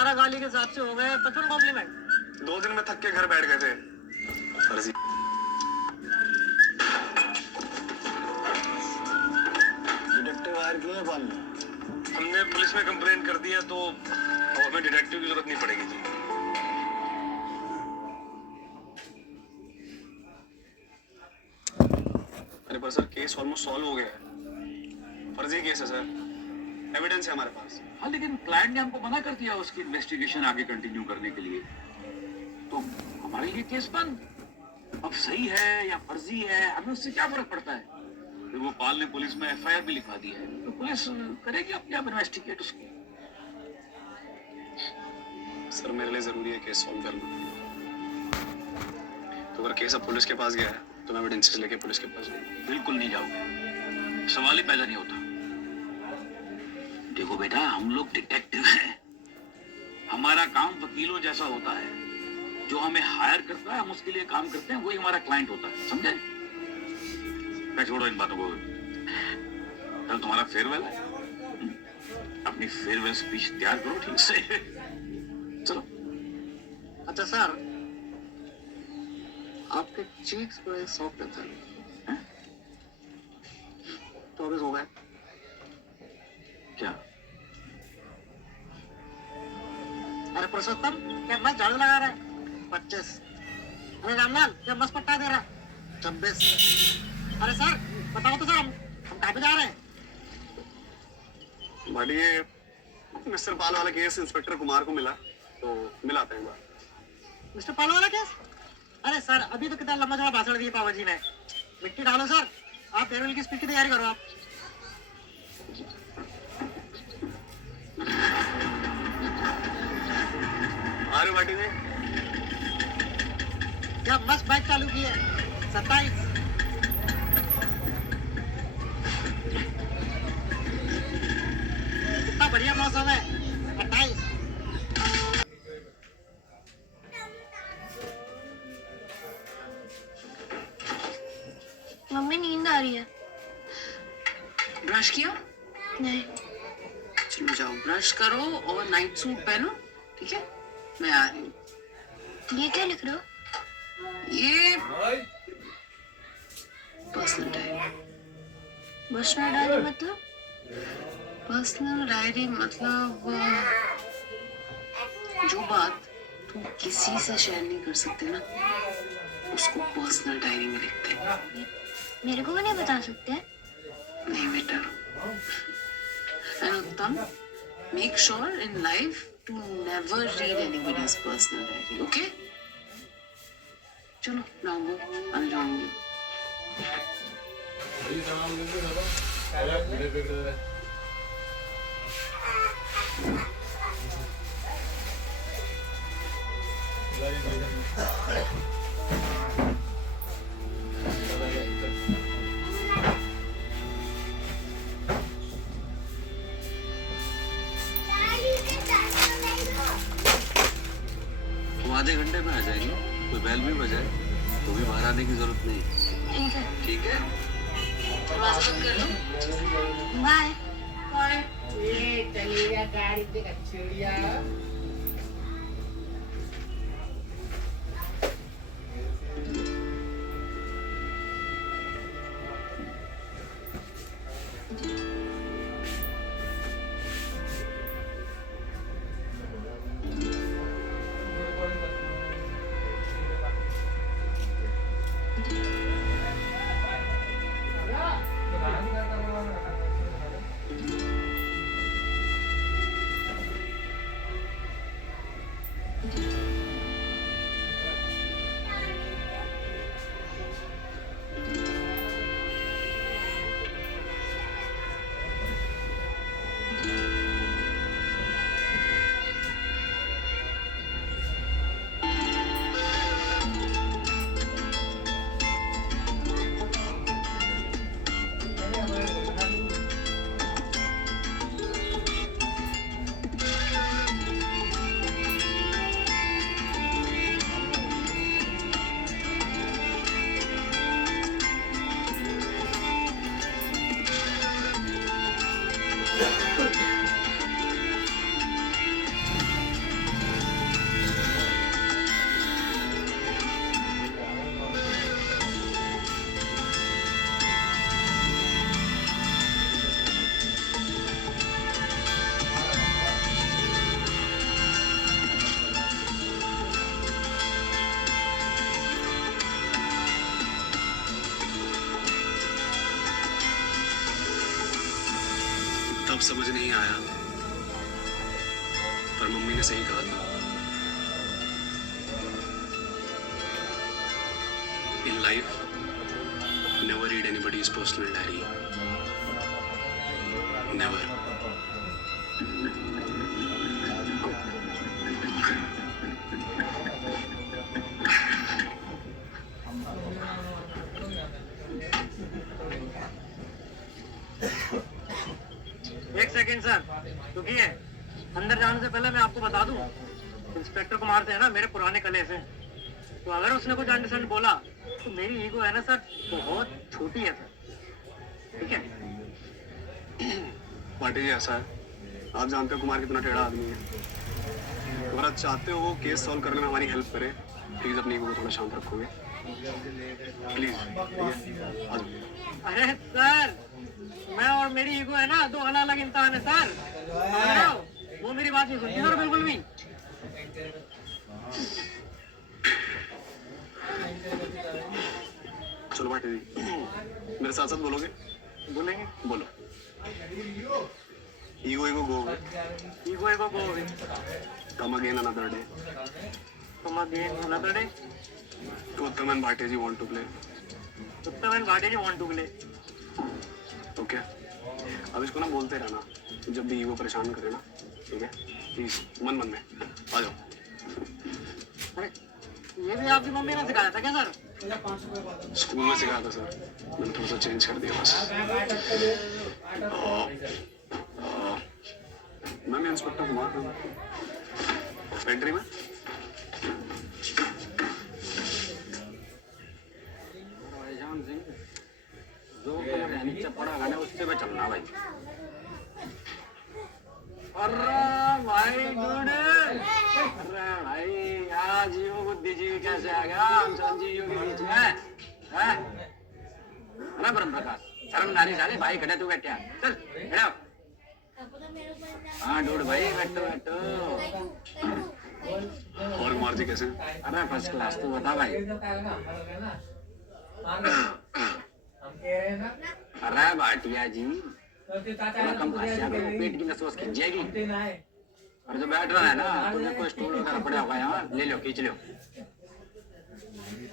11 गाली के हिसाब से हो गए 55 कॉम्प्लीमेंट। 2 दिन में थक के घर बैठ गए थे। फर्जी डिटेक्टिव हायर किए हैं पाल में? हमने पुलिस में कंप्लेंट कर दिया तो अब हमें डिटेक्टिव की जरूरत नहीं पड़ेगी जी। अरे पर सर केस ऑलमोस्ट सॉल्व हो गया है। फर्जी केस है सर, एविडेंस है हमारे पास। हाँ लेकिन क्लाइंट ने हमको मना कर दिया उसकी इन्वेस्टिगेशन आगे कंटिन्यू करने के लिए, तो हमारे लिए केस बंद। अब सही है या फर्जी है हमें उससे क्या फर्क पड़ता है? फिर वो पाल ने पुलिस में एफआईआर भी लिखवा दी है तो पुलिस करेगी अपने आप इन्वेस्टिगेट उसकी। सर मेरे लिए जरूरी है केस सॉल्व करना, तो अगर केस अब पुलिस के पास गया है तो मैं एविडेंसेस लेके पुलिस के पास जाऊंगा। बिल्कुल नहीं जाओगे, सवाल ही पैदा नहीं होता। देखो बेटा हम लोग डिटेक्टिव हैं, हमारा काम वकीलों जैसा होता है। जो हमें हायर करता है हम उसके लिए काम करते हैं, वही हमारा क्लाइंट होता है, समझे? मैं छोड़ो इन बातों को, कल तुम्हारा फेयरवेल है, अपनी फेयरवेल स्पीच तैयार करो ठीक से। चलो। अच्छा सर, आपके चीक्स बड़े सॉफ्ट हैं। 24 हो गए क्या? अरे पुरुषोत्तम क्या मस्त झाड़ू लगा रहा है? 25। अरे रामलाल क्या मस्त पट्टा दे रहा है? 26। अरे सर बताओ तो सर, हम कहाँ पे जा रहे हैं? भाटी ये मिस्टर पाल वाला केस इंस्पेक्टर कुमार को मिला तो मिलाते हैं बात। मिस्टर पाल वाला केस? अरे सर अभी तो कितना लंबा चौड़ा भाषण दिया पावर जी ने। मिट्टी डालो सर, आप फेयरवेल की स्पीच की तैयारी करो आप। आ रहे हो भाटी जी? क्या मस्त बाइक चालू की है। 27। कितना बढ़िया मौसम है। 28। मम्मी नींद आ रही है। ब्रश किया? नहीं। चलो जाओ ब्रश करो और नाइट सूट पहनो, ठीक है? मैं आ रही हूँ। ये क्या लिख रहे हो? ये पर्सनल डायरी। पर्सनल डायरी मतलब? पर्सनल डायरी मतलब जो बात तुम किसी से शेयर नहीं कर सकते ना, उसको पर्सनल डायरी में लिखते हैं। मेरे को भी नहीं बता सकते? नहीं बेटा। And Uttam, make sure in life to never read anybody's personal diary, okay? चलो नाओ, I'm जाऊंगी। वो आधे घंटे में आ जाएंगे, कोई बैल भी बजाए तो भी बाहर आने की जरूरत नहीं। ठीक है। ठीक है? दरवाजा बंद कर लो। बाय। बाय। चलिएगा गाड़ी पे कचौड़िया। तब समझ नहीं आया, पर मम्मी ने सही कहा था। In life never read anybody's personal diary. Never. एक सेकंड सर, रुकिए। अंदर जाने से पहले मैं आपको बता दूं, इंस्पेक्टर कुमार से है ना मेरे पुराने कलेश हैं, तो अगर उसने कुछ अंडरस्टैंड बोला तो मेरी ईगो है ना सर बहुत छोटी है सर, ठीक है? पार्टी जी ऐसा है, आप जानते हो कुमार कितना टेढ़ा आदमी है। अगर आप चाहते हो वो केस सॉल्व करने में हमारी हेल्प करे, प्लीज अपनी ईगो को थोड़ा शांत रखोगे प्लीज। अरे सर, मैं और मेरी ईगो है ना दो अलग अलग इंसान है सर, समझ रहे हो? वो मेरी बात नहीं सुनती सर बिल्कुल भी। चलो पार्टी जी, मेरे साथ साथ बोलोगे? बोलेंगे? बोलो। Ego ego go, ego ego go away, come again another day, come again another day, Uttam and Bhatia ji want to play. Uttam and Bhatia ji want to play. Okay, अब इसको ना बोलते रहना जब भी ईगो परेशान करे ना, ठीक है? प्लीज मन मन में आ जाओ। अरे ये भी आपकी मम्मी ने सिखाया था क्या सर? स्कूल में सिखाया था सर, मैंने थोड़ा सा चेंज कर दिया बस। मैं इंस्पेक्टर कुमार हूँ, पेंट्री में। जो नीचे पड़ा गाने उससे मैं चलना भाई। अरे भाई गुड, अरे भाई यार जीव बुद्धिजीवी कैसे आ गया हम संजीवियों के बीच में, हैं? अरे ब्रह्म प्रकाश, शर्म नारी साले भाई खड़े तू बैठा, चल खड़ा। हाँ डूड भाई बैठो बैठो। और कुमार जी कैसे हैं? अरे फर्स्ट क्लास, तू बता भाई। अरे भाटिया जी थोड़ा कम खासिया करो, पेट की नस वस खिंच जाएगी। और जो बैठ रहा है ना, तुझे कोई स्टूल वगैरह पड़ा होगा यहाँ, ले लो खींच लो।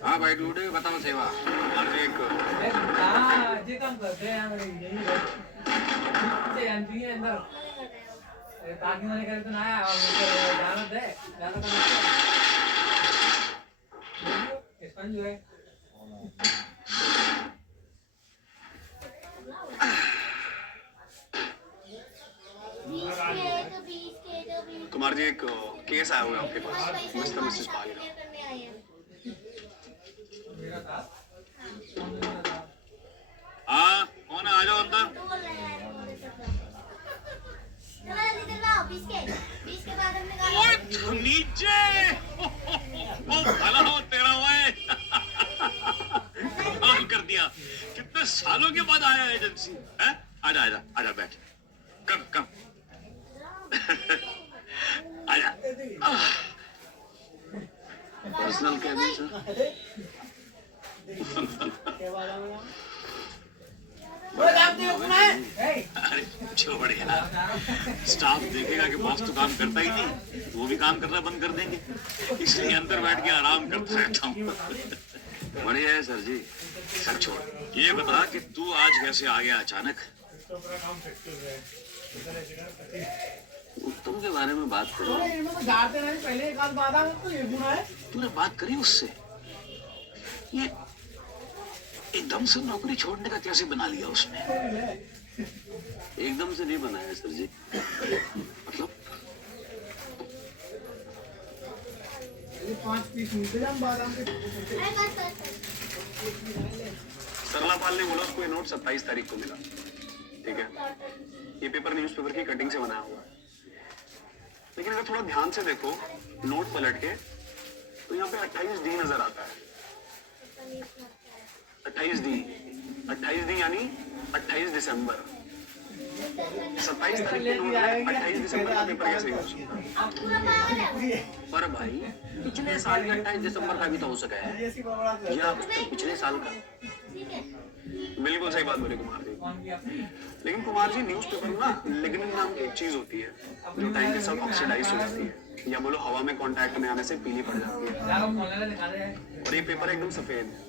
हाँ भाई डूड बताओ सेवा। कुमार जी एक कुमार जी एक केस आया हुआ है आपके पास, मिस्टर मिसेस पाल का। हाँ कौन है, आ जाओ अंदर। नीचे भला हो तेरा हुआ कॉल कर दिया, कितने सालों के बाद आया एजेंसी है। आजा आजा आजा बैठ, कम कम आजा। Personal cabin sir. अरे छोड़ यार, स्टाफ देखेगा कि बॉस तो काम करता ही नहीं, वो भी काम करना बंद कर देंगे, इसलिए अंदर बैठ के आराम करता रहता हूँ। बढ़िया है सर जी। सर छोड़, ये बता कि तू आज कैसे आ गया अचानक? उत्तम के बारे में बात करो। तूने बात करी उससे? ये एकदम से नौकरी छोड़ने का कैसे बना लिया उसने? एकदम से नहीं बनाया सर जी, मतलब सरला पाल ने बोला उसको ये नोट 27 तारीख को मिला, ठीक है? ये पेपर न्यूज़पेपर की कटिंग से बनाया हुआ है, लेकिन अगर थोड़ा ध्यान से देखो नोट पलट के तो यहाँ पे 28 डी नजर आता है। 28 डी यानी 28 दिसंबर। 27 तारीख के नोट में 28 दिसंबर का पेपर कैसे हो सकता है? पर भाई पिछले साल का 28 दिसंबर का भी तो हो सका है, या उसके पिछले साल का। बिल्कुल सही बात बोली कुमार जी, लेकिन कुमार जी न्यूज़पेपर में ना लिग्निन नाम की एक चीज होती है जो टाइम के साथ ऑक्सीडाइज हो जाती है, या बोलो हवा में कांटेक्ट में आने से पीली पड़ जाती है। और ये पेपर एकदम सफेद है,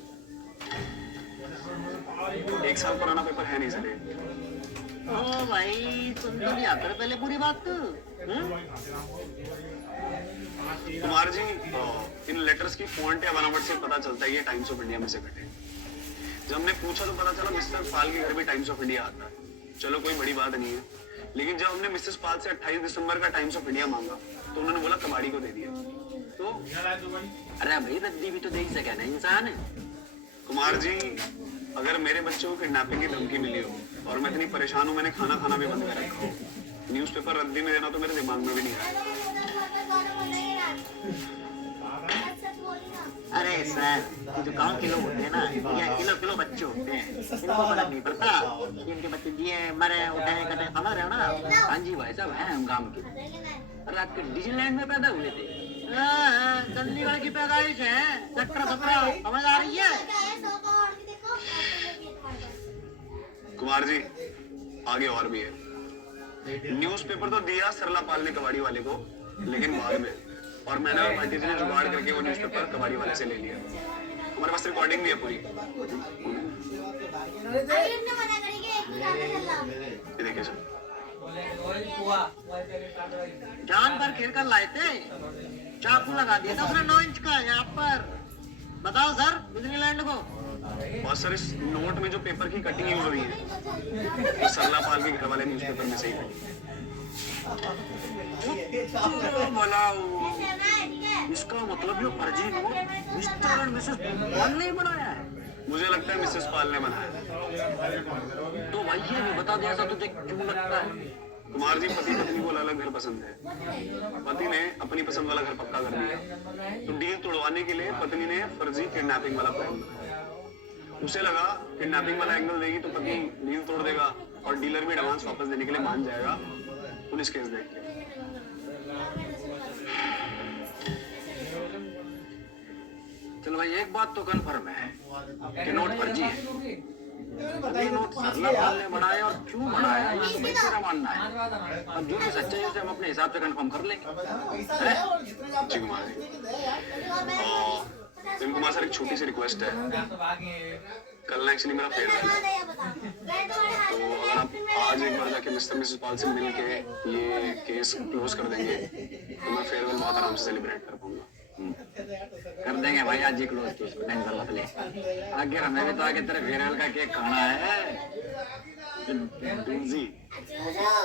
1 साल पुराना पेपर है नहीं सर। ओ भाई तुम तो नहीं आते पहले पूरी बात तो। कुमार जी इन लेटर्स की फॉन्ट या बनावट से पता चलता है ये टाइम्स ऑफ इंडिया में से कटे। जब हमने पूछा तो पता चला मिस्टर पाल के घर भी टाइम्स ऑफ इंडिया आता है। चलो कोई बड़ी बात नहीं है, लेकिन जब हमने मिसेस पाल से 28 दिसंबर का टाइम्स ऑफ इंडिया मांगा तो उन्होंने बोला कबाड़ी को दे दिया। तो अरे भाई रद्दी भी तो दे ही सके ना इंसान है। कुमार जी अगर मेरे बच्चों को किडनैपिंग की धमकी मिली हो और मैं इतनी परेशान हूँ, मैंने खाना खाना भी बंद कर रखा हो, न्यूज़पेपर रद्दी में देना तो मेरे दिमाग में भी नहीं आया। अरे सर ये जो गांव के लोग होते हैं ना, ये किलो किलो बच्चे होते हैं, इनको पता नहीं पड़ता कि इनके बच्चे जिए मरे उठे कटे, समझ रहे हो ना। हाँ जी भाई साहब हैं हम गांव के। अरे आपके डिज्नीलैंड में पैदा हुए थे। चंडीगढ़ की पैदाइश है, सेक्टर 17, समझ आ रही है। कुमार जी आगे और भी है। न्यूज़पेपर तो दिया सरला पाल ने कबाड़ी वाले को, लेकिन बाद में, और मैंने और भाटी जी ने जुगाड़ करके वो न्यूज़पेपर कबाड़ी वाले से ले लिया। हमारे पास रिकॉर्डिंग भी है पूरी। ये देखिए सर, जान पर खेल कर लाए थे, चाकू लगा दिया था उसने 9 इंच का यहाँ पर। बताओ सर डिज्नीलैंड को। और सर इस नोट में जो पेपर की कटिंग यूज हुई है वो सरला पाल के घर वाले न्यूज़पेपर में से ही है। इसका मतलब ये फर्जी नोट मिस्टर और मिसेस पाल ने बनाया है। मुझे लगता है मिसेस पाल ने बनाया। तो भाई ये भी बता दे ऐसा तुझे क्यों लगता है। कुमार जी पति पत्नी को अलग घर पसंद है, पति ने अपनी पसंद वाला घर पक्का कर दिया, तो डील तोड़वाने के लिए पत्नी ने फर्जी किडनैपिंग वाला प्लान बनाया। उसे लगा किडनैपिंग वाला एंगल देगी तो पति डील तोड़ देगा और डीलर भी एडवांस वापस देने के लिए मान जाएगा। पुलिस केस देख के चलो भाई एक बात तो कंफर्म है कि नोट फर्जी है। ये नोट सरला पाल ने बनाया और क्यों बनाया ये तो भाई तेरा मानना है। अब जो भी सच्चाई है उसे हम अपने हिसाब से कंफर्म कर लेंगे। जी कुमार जी, कुमार सर एक छोटी सी रिक्वेस्ट है। कल ना एक्चुअली मेरा फेयरवेल है, तो अगर आप आज एक बार जाके मिस्टर मिसेस पाल से मिल के ये केस क्लोज कर देंगे तो मैं फेयरवेल बहुत आराम से सेलिब्रेट कर पाऊंगा। कर देंगे भाई आज ही क्लोज केस, टेंशन मत ले। आखिर हमें भी तो आगे तेरे फेयरवेल का केक खाना है। जी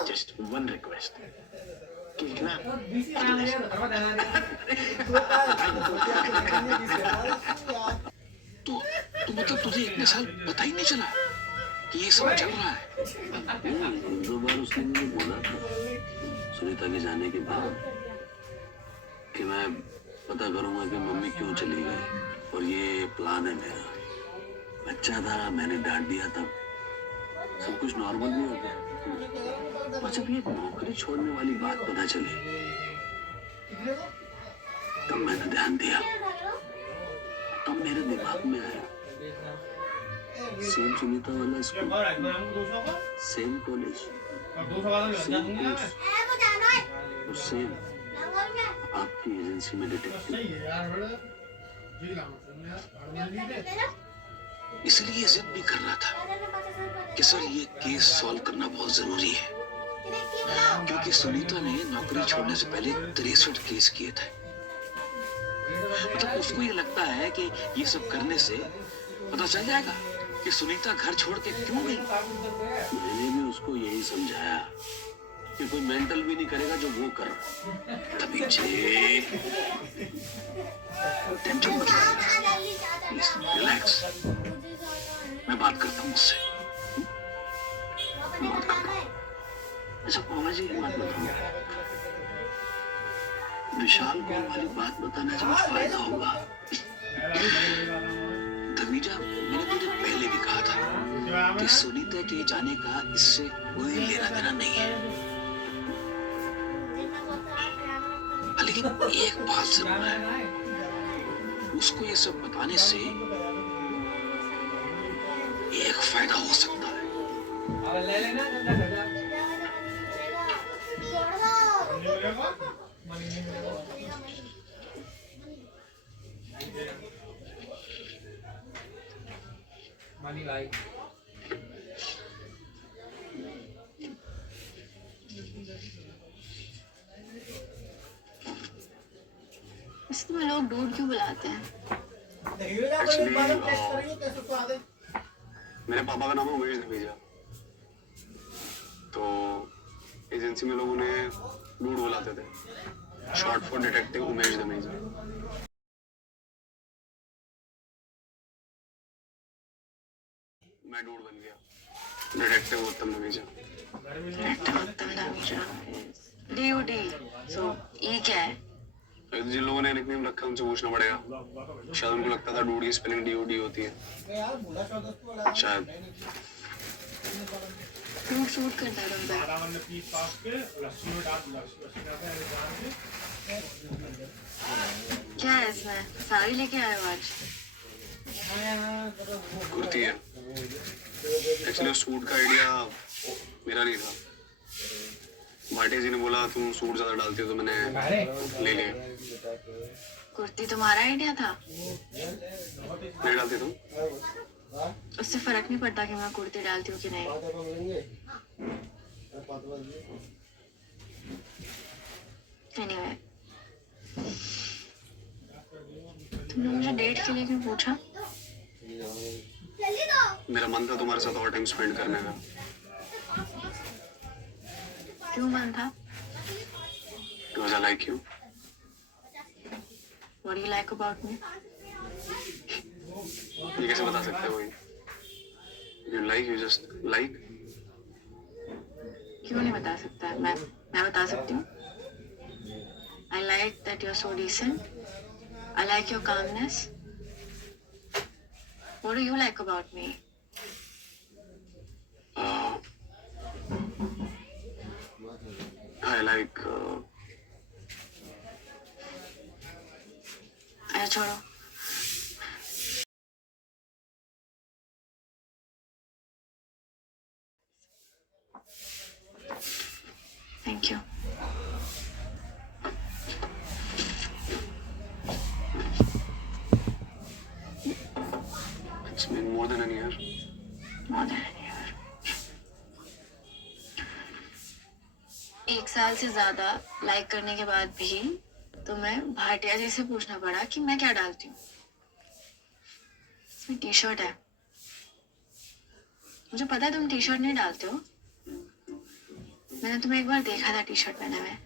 जस्ट वन रिक्वेस्ट, केक ना तो मतलब तुझे इतने साल पता ही नहीं चला कि ये सब चल रहा है। 2 बार उसने मुझे बोला था सुनीता के जाने के बाद कि मैं पता करूंगा कि मम्मी क्यों चली गई और ये प्लान है मेरा। बच्चा था, मैंने डांट दिया, तब सब कुछ नॉर्मल भी हो गया। और जब ये नौकरी छोड़ने वाली बात पता चली तब मैंने ध्यान दिया, तब मेरे दिमाग में आया सेम सुनीता वाला school, same college, same course और सेम आपकी एजेंसी में डिटेक्टिव। इसलिए जिद भी कर रहा था कि सर ये केस सॉल्व करना बहुत जरूरी है, क्योंकि सुनीता ने नौकरी छोड़ने से पहले 63 केस किए थे। मतलब उसको ये लगता है कि ये सब करने से पता चल जाएगा कि सुनीता घर छोड़ के क्यों गई। मैंने भी उसको यही समझाया कि कोई मेंटल भी नहीं करेगा जो वो कर रहा। तभी टेंशन मत ले, रिलैक्स। मैं बात करता हूँ उससे। अच्छा पापा जी एक बात बताओ, विशाल को वाली बात बताने से कुछ फायदा होगा? धर्मीजा, मैंने तुझे पहले भी कहा था कि सुनीता के जाने का इससे कोई लेना देना नहीं है। लेकिन एक बात जरूर है, उसको ये सब बताने से एक फायदा हो सकता है। अब ले लेना जल्दी खड़ा मनी भाई इसमें लोग डूड क्यों बुलाते हैं? मेरे पापा का नाम है उमेश धमीजा, तो एजेंसी में लोग उन्हें डूड बुलाते थे, short for detective Umesh Dhamija. मैं डूड बन गया, डिटेक्टिव उत्तम धमीजा। DOD, so ये क्या है? जिन लोगों ने निकनेम रखा उनसे पूछना पड़ेगा, शायद उनको लगता था डूड की स्पेलिंग DOD होती है, शायद। क्यों शूट करता है तुम पे? क्या है इसमें? साड़ी लेके आए हो आज? कुर्ती है। एक्चुअली सूट का आइडिया मेरा नहीं था, भाटिया जी ने बोला तुम सूट ज्यादा डालती हो तो मैंने ले लिया। कुर्ती तुम्हारा आइडिया था? नहीं डालती तुम? उससे फर्क नहीं पड़ता कि मैं कुर्ती डालती हूँ कि नहीं। Anyway, तुमने मुझे डेट के लिए क्यों पूछा? मेरा मन था तुम्हारे साथ और टाइम स्पेंड करने का। क्यों मन था? Because I like you. What do you like about me? ये कैसे बता सकते हो? You like, you just like. क्यों नहीं बता सकता? मैं बता सकती हूँ। I like that you're so decent. I like your calmness. What do you like about me? I like. अरे छोड़ो। Thank you. It's been more than a year. More than a year. 1 साल से ज्यादा लाइक करने के बाद भी तुम्हें भाटिया जी से पूछना पड़ा कि मैं क्या डालती हूँ। इसमें टी शर्ट है। मुझे पता है तुम टी शर्ट नहीं डालते हो। मैंने तुम्हें एक बार देखा था टी शर्ट पहने में,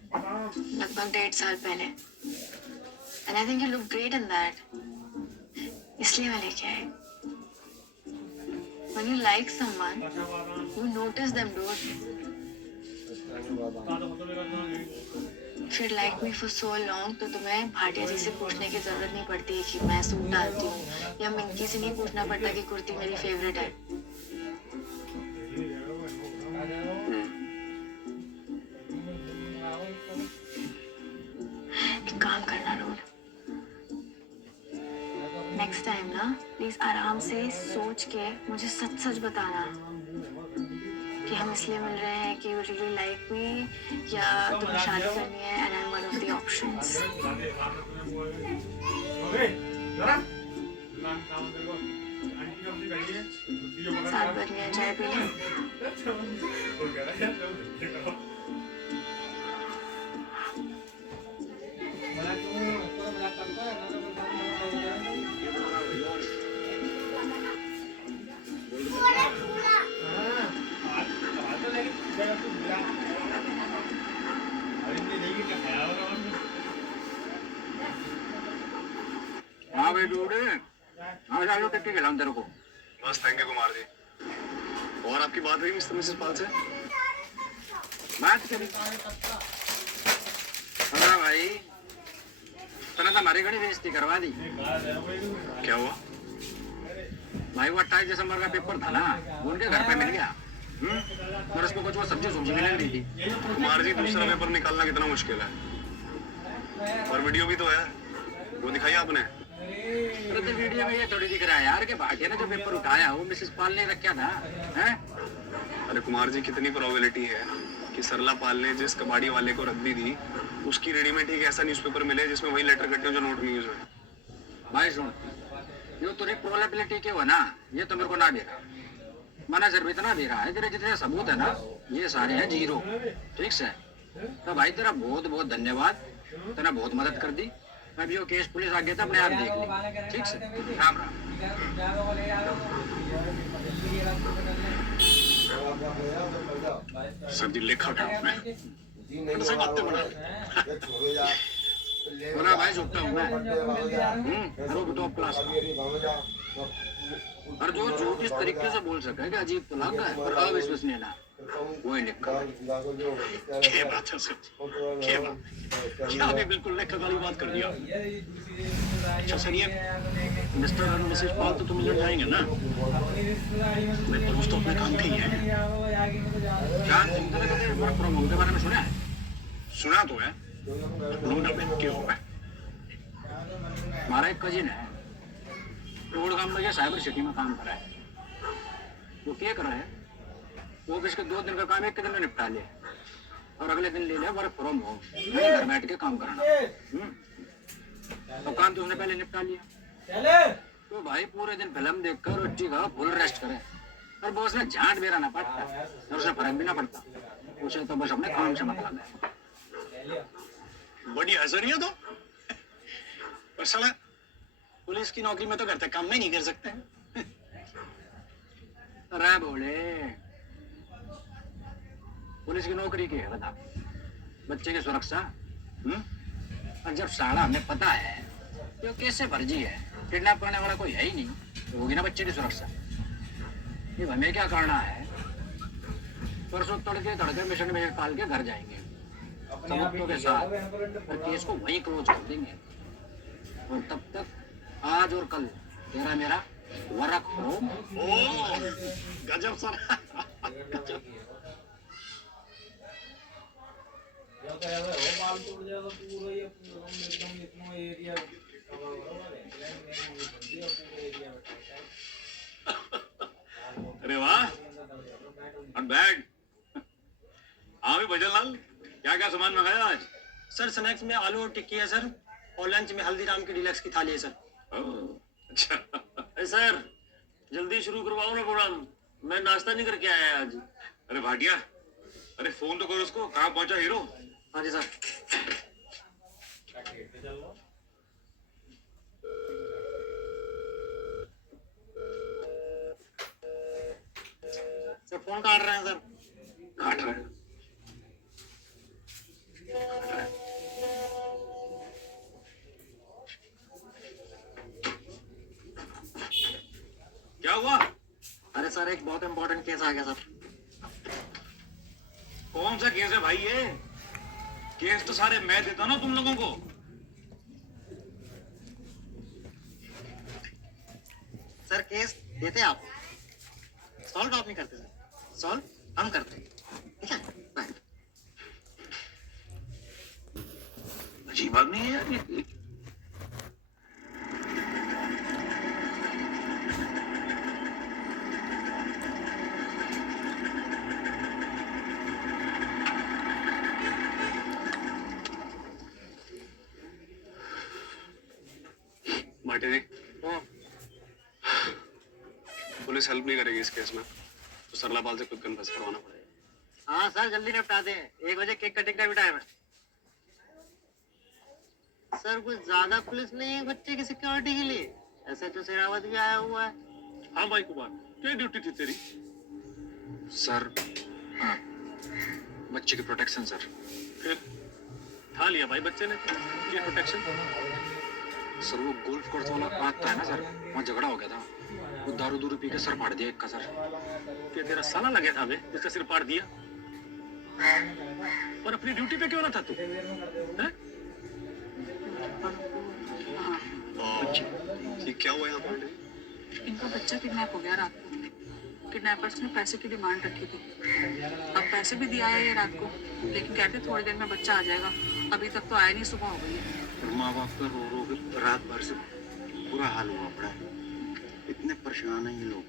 लगभग 1.5 साल पहले। And I think you look great in that. इसलिए मैं लेके आई। When you like someone, you notice them, dude. If you like me for so long, तो तुम्हें भाटिया जी से पूछने की जरूरत नहीं पड़ती कि मैं सूट डालती हूँ, या मिंकी से नहीं पूछना पड़ता कि कुर्ती मेरी फेवरेट है। एक काम करना रोड, नेक्स्ट टाइम ना प्लीज आराम से सोच के मुझे सच सच बताना कि हम इसलिए मिल रहे हैं कि यू रियली लाइक मी, या तुम्हें शादी करनी है and I am one of the options. 7 बज गए, चाय पी लें? हाँ भाई डूडे, आज आलू टिक्की खिलाऊं तेरे को। बस थैंक यू कुमार जी। और आपकी बात हुई मिस्टर मिसेस पाल से? बात करी। हाँ भाई, तूने तो हमारी घड़ी बेइज्जती करवा दी। क्या हुआ? भाई वो 28 दिसंबर का पेपर था ना, वो उनके घर पे मिल गया। और उसको कुछ वो सब्जी मिल रही थी। कुमार जी दूसरा पेपर निकालना कितना मुश्किल है, और वीडियो भी तो है, वो दिखाई आपने? अरे तो वीडियो में ये थोड़ी दिख रहा है यार कि भाटिया ने जो पेपर उठाया वो मिसेस पाल ने रखा था, हैं? अरे कुमार जी, कितनी प्रोबेबिलिटी है कि सरला पाल ने जिस कबाड़ी वाले को रद्दी दी उसकी रेडीमेड एक ऐसा न्यूज़पेपर मिले जिसमें वही लेटर कटे हो जो नोट में यूज हुए। भाई सुन, जो तेरी प्रोबेबिलिटी के हो ना, ये तो मेरे को ना दे रहा। मना सिर्फ इतना दे रहा है, तेरे जितने सबूत है ना ये सारे हैं जीरो। ठीक से? तो भाई तेरा बहुत बहुत धन्यवाद, तेरा बहुत मदद कर दी। अब यो केस पुलिस आ गया था, अपने आप देख ली। ठीक से? राम राम। सर जी लेखा उठाओ मैं उनसे बातें बना बोला भाई झूठा हूँ मैं। आरोप टॉप क्लास का। और जो झूठ इस तरीके से बोल सके कि अजीब तो लग रहा है पर अविश्वसनीय ना, वही लिखा है। क्या बात है सर, क्या बात, क्या आपने बिल्कुल लेखा वाली बात कर दिया। अच्छा सर, ये मिस्टर और मिसेस पॉल तो तुम मिल जाएंगे ना? मैं दोस्त तो अपने काम पे ही है। जान सिंह ने कभी वर्क फ्रॉम होम के बारे में सुना है? सुना तो है, नो डाउट क्या हुआ है। हमारा एक कजिन है, रोड काम में साइबर सिटी में काम कर रहा है। वो क्या कर रहा है, ऑफिस के 2 दिन का काम 1 दिन में निपटा ले और अगले दिन ले ले वर्क फ्रॉम होम, घर बैठ के काम करना। तो काम तो उसने पहले निपटा लिया। तो भाई पूरे दिन फिल्म देखकर रोटी का फुल रेस्ट करे और बॉस ने झांट बेरा ना पड़ता और उसे फर्क भी ना पड़ता। उसे तो बस अपने काम से मतलब है। बड़ी हजरिया तो, पर साला पुलिस की नौकरी में तो घर तक काम में नहीं कर सकते। अरे बोले पुलिस की नौकरी की है बता, बच्चे की सुरक्षा। और जब साला हमें पता है तो कैसे फर्जी है, किडनैप करने वाला कोई है ही नहीं, तो होगी ना बच्चे की सुरक्षा। ये हमें क्या करना है, परसों तड़के मिशन में पाल के घर जाएंगे सबूतों के साथ और केस को वहीं क्लोज कर देंगे। और तब तक आज और कल तेरा मेरा वर्क फ्रॉम। ओ गजब सर, गजब। अरे वाह, नॉट बैड। हाँ भी भजन लाल, क्या क्या सामान मंगाया आज? सर स्नैक्स में आलू और टिक्की है सर, और लंच में हल्दीराम की डिलक्स की थाली है सर। अच्छा सर जल्दी शुरू करवाओ ना प्रोग्राम, मैं नाश्ता नहीं करके आया आज। अरे भाटिया, अरे फोन तो करो उसको, कहाँ पहुंचा हीरो? हाँ जी सर। सर फोन काट रहे हैं सर। काट रहे हैं। क्या हुआ? अरे सर एक बहुत इंपॉर्टेंट केस आ गया सर। कौन सा केस है भाई ये? केस तो सारे मैं देता ना तुम लोगों को। सर केस देते आप, सॉल्व आप नहीं करते सर, सॉल्व हम करते हैं। ठीक है बाय। अजीब बात नहीं है यार ये। मार्टिनी, पुलिस हेल्प नहीं करेगी इस केस में, तो सरला पाल से खुद कन्फेस करवाना पड़ेगा। हाँ सर जल्दी निपटा दें, 1 बजे केक कटिंग का भी टाइम है। सर कुछ ज्यादा पुलिस नहीं है बच्चे की सिक्योरिटी के लिए? ऐसे तो शेरावत भी आया हुआ है। हाँ भाई कुमार, क्या ड्यूटी थी तेरी? सर बच्चे की प्रोटेक्शन सर। फिर ठा लिया भाई बच्चे ने, ये प्रोटेक्शन। सर वो गोल्फ कोर्स वाला रात था ना सर, वहाँ झगड़ा हो गया था, वो दारू दूरू पी के सर फाड़ दिया एक का सर। क्या तेरा साला लगे था बे जिसका सिर पाड़ दिया? और अपनी ड्यूटी पे क्यों ना था तू? हैं? ये क्या हुआ यहाँ पर? इनका बच्चा किडनैप हो गया रात को। किडनैपर्स ने पैसे की डिमांड रखी थी। अब पैसे भी दिया है ये रात को, लेकिन कहते थोड़ी देर में बच्चा आ जाएगा। अभी तक तो आया नहीं, सुबह हो गई है। माँ बाप का रो रो के रात भर से बुरा हाल हुआ पड़ा है, इतने परेशान हैं ये लोग।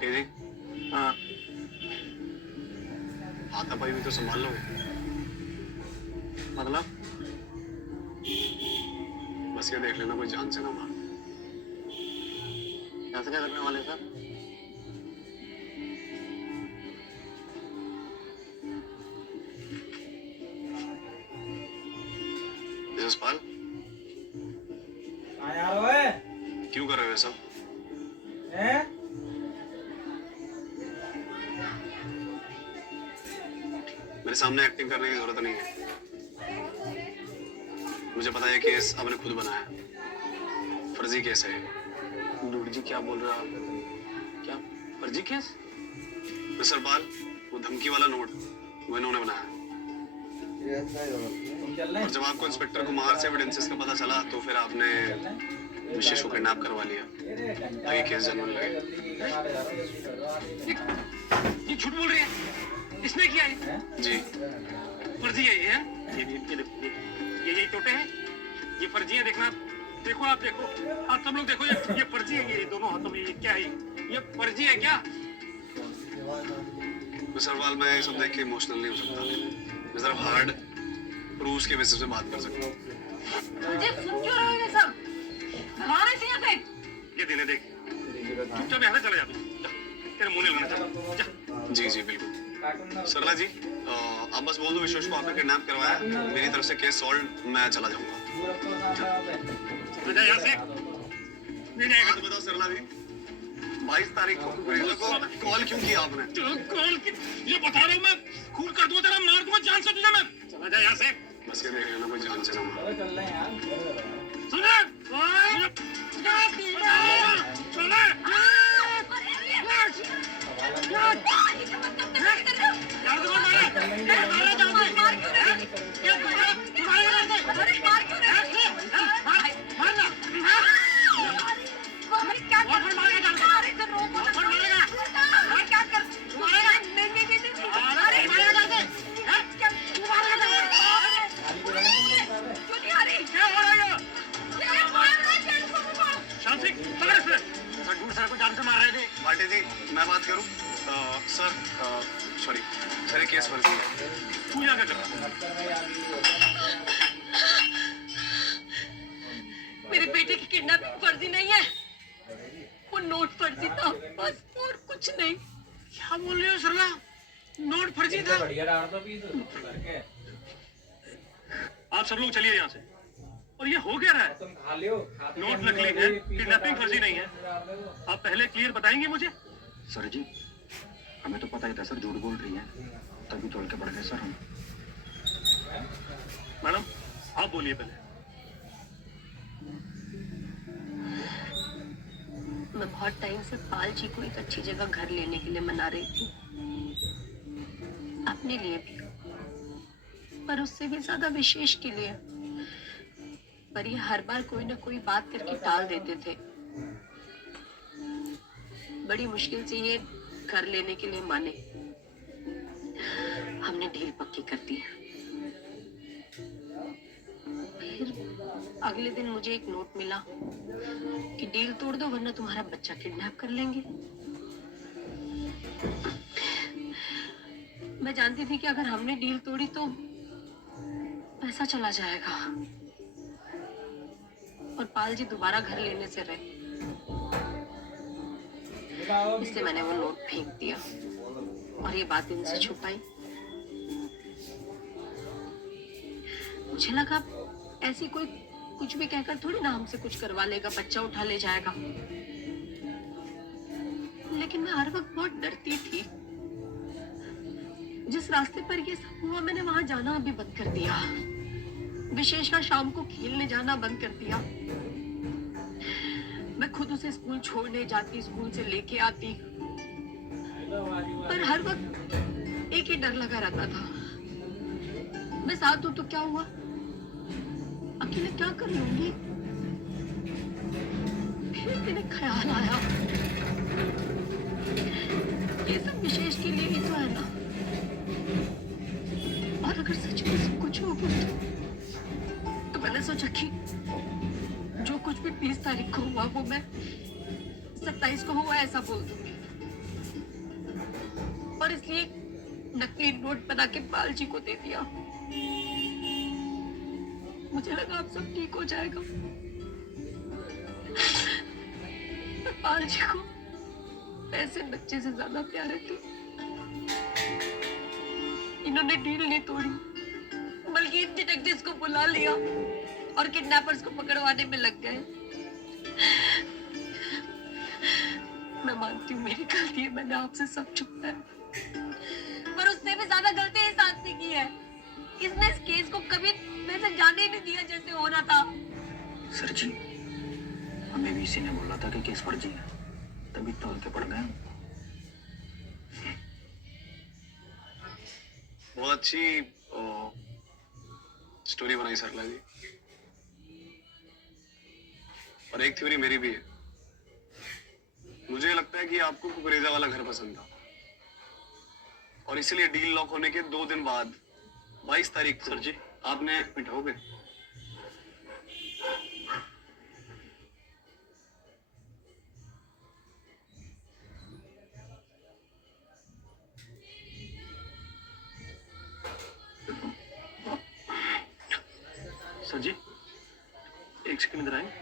भाटी जी, हाँ हाथापाई भी तो संभाल लो। मतलब बस ये देख लेना कोई जान से ना मार। ऐसे क्या करने वाले सर? जसपाल, हाँ यार ओए क्यों कर रहे हो ये सब? हैं? मेरे सामने एक्टिंग करने की जरूरत नहीं है। मुझे पता है केस आपने खुद बनाया, फर्जी केस है। डूड जी क्या बोल रहे हो आप? क्या फर्जी केस? मिस्टर पाल, वो धमकी वाला नोट वो इन्होंने बनाया। तुम चल रहे और जब आपको इंस्पेक्टर कुमार से एविडेंसेस का पता चला तो फिर आपने विशेष को किडनैप करवा लिया ताकि केस जनरल लगे। ये झूठ बोल रही है, इसने किया है। जी, फर्जी है ये, ये टोटे हैं, ये फर्जी है। देखना, देखो आप, देखो आप सब लोग देखो, ये फर्जी है। ये दोनों हाथों में ये क्या है? ये फर्जी है क्या? मिस्टर पाल, मैं ये सब देख के इमोशनल नहीं हो सकता। मैं सिर्फ हार्ड प्रूफ्स के बेसिस पे बात कर सकता हूँ। मुझे सुन क्यों रहे हो ये सब? हमारे से यहाँ पे ये दिने देख, चुपचाप यहाँ से चले जा तू, जा, तेरे मुंह नहीं लगना। जा। जी जी बिल्कुल। सरला जी, आप बस बोल दो विशेष को आपने किडनैप करवाया, मेरी तरफ से केस सॉल्व, मैं चला जाऊंगा। जा यहाँ से, नहीं जाएगा। तो बताओ सरला जी, 22 तारीख को गुरेजा को कॉल क्यों किया आपने? कॉल की ये बता रहा हूँ मैं, खून कर दूंगा तेरा, मार दूंगा जान से तुझे मैं। चला जा यहाँ से। बस ये देख लेना कोई जान से ना मारे। चल रहे हैं यार। सुने, भाटी जी, मैं बात करूं? सर, सॉरी सर, ये केस फर्जी है। तू यहाँ क्या कर रहा है? मेरे बेटे की किडनैपिंग फर्जी नहीं है, वो नोट फर्जी था, बस और कुछ नहीं। क्या बोल रही हो सरला? नोट फर्जी था? बढ़िया डाल दो पीस करके। आप सब लोग चलिए यहाँ से। और ये हो क्या रहा है? तुम खा लियो। नोट नकली है, किडनैपिंग फर्जी नहीं है। आप पहले क्लियर बताएंगे मुझे? सर जी, हमें तो पता ही था सर झूठ बोल रही है, तभी तोड़ के पड़ गए सर हम। मैडम, आप बोलिए पहले। मैं बहुत टाइम से पाल जी को एक अच्छी जगह घर लेने के लिए मना रही थी, अपने लिए भी, पर उससे भी ज्यादा विशेष के लिए। पर ये हर बार कोई ना कोई बात करके टाल देते थे। बड़ी मुश्किल से ये घर लेने के लिए माने। हमने डील पक्की कर दी। फिर अगले दिन मुझे एक नोट मिला कि डील तोड़ दो वरना तुम्हारा बच्चा किडनैप कर लेंगे। मैं जानती थी कि अगर हमने डील तोड़ी तो पैसा चला जाएगा और पाल जी दोबारा घर लेने से रहे। इसलिए मैंने वो नोट फेंक दिया और ये बात इनसे छुपाई। मुझे लगा ऐसी कोई कुछ भी कहकर थोड़ी ना हमसे कुछ करवा लेगा, बच्चा उठा ले जाएगा। लेकिन मैं हर वक्त बहुत डरती थी। जिस रास्ते पर ये सब हुआ मैंने वहां जाना अभी बंद कर दिया। विशेष का शाम को खेलने जाना बंद कर दिया। मैं खुद उसे स्कूल छोड़ने जाती, स्कूल से लेके आती, पर हर वक्त एक ही डर लगा रहता था, मैं साथ हूं तो क्या हुआ, अकेले क्या कर लूंगी। फिर एक दिन एक ख्याल आया, ये सब विशेष के लिए ही तो है ना, और अगर सच में सब कुछ हो गया तो मैंने सोचा कि जो कुछ भी 20 तारीख को हुआ वो मैं 27 को हुआ ऐसा बोल दूंगी। और इसलिए नकली नोट बना के पाल जी को दे दिया। मुझे लगा अब सब ठीक हो जाएगा, पर पाल जी को पैसे बच्चे से ज्यादा प्यारे थे। इन्होंने डील नहीं तोड़ी, बल्कि इन डिटेक्टिव्स को बुला लिया और किडनैपर्स को पकड़वाने में लग गए। मैं मानती हूँ मेरी गलती है, मैंने आपसे सब छुपाया, पर उससे भी ज्यादा गलती इस आदमी की है। इसने इस केस को कभी वैसे जाने ही नहीं दिया जैसे होना था। सर जी, हमें भी इसी ने बोला था कि केस फर्जी है, तभी तोड़ के पड़ गए। बहुत अच्छी स्टोरी बनाई सरला जी। और एक थ्योरी मेरी भी है। मुझे लगता है कि आपको कुकरेजा वाला घर पसंद था और इसलिए डील लॉक होने के 2 दिन बाद 22 तारीख सर जी आपने मिठाओगे। सर जी, एक सेकंड इधर आए।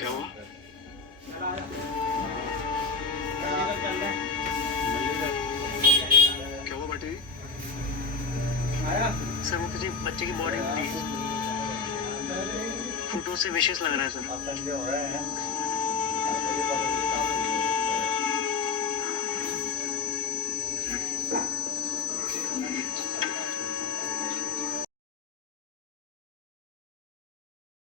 क्या हुआ? क्या हुआ बाटी? सर वो किसी बच्चे की बॉडी प्लीज, फोटो से विशेष लग रहा है सर।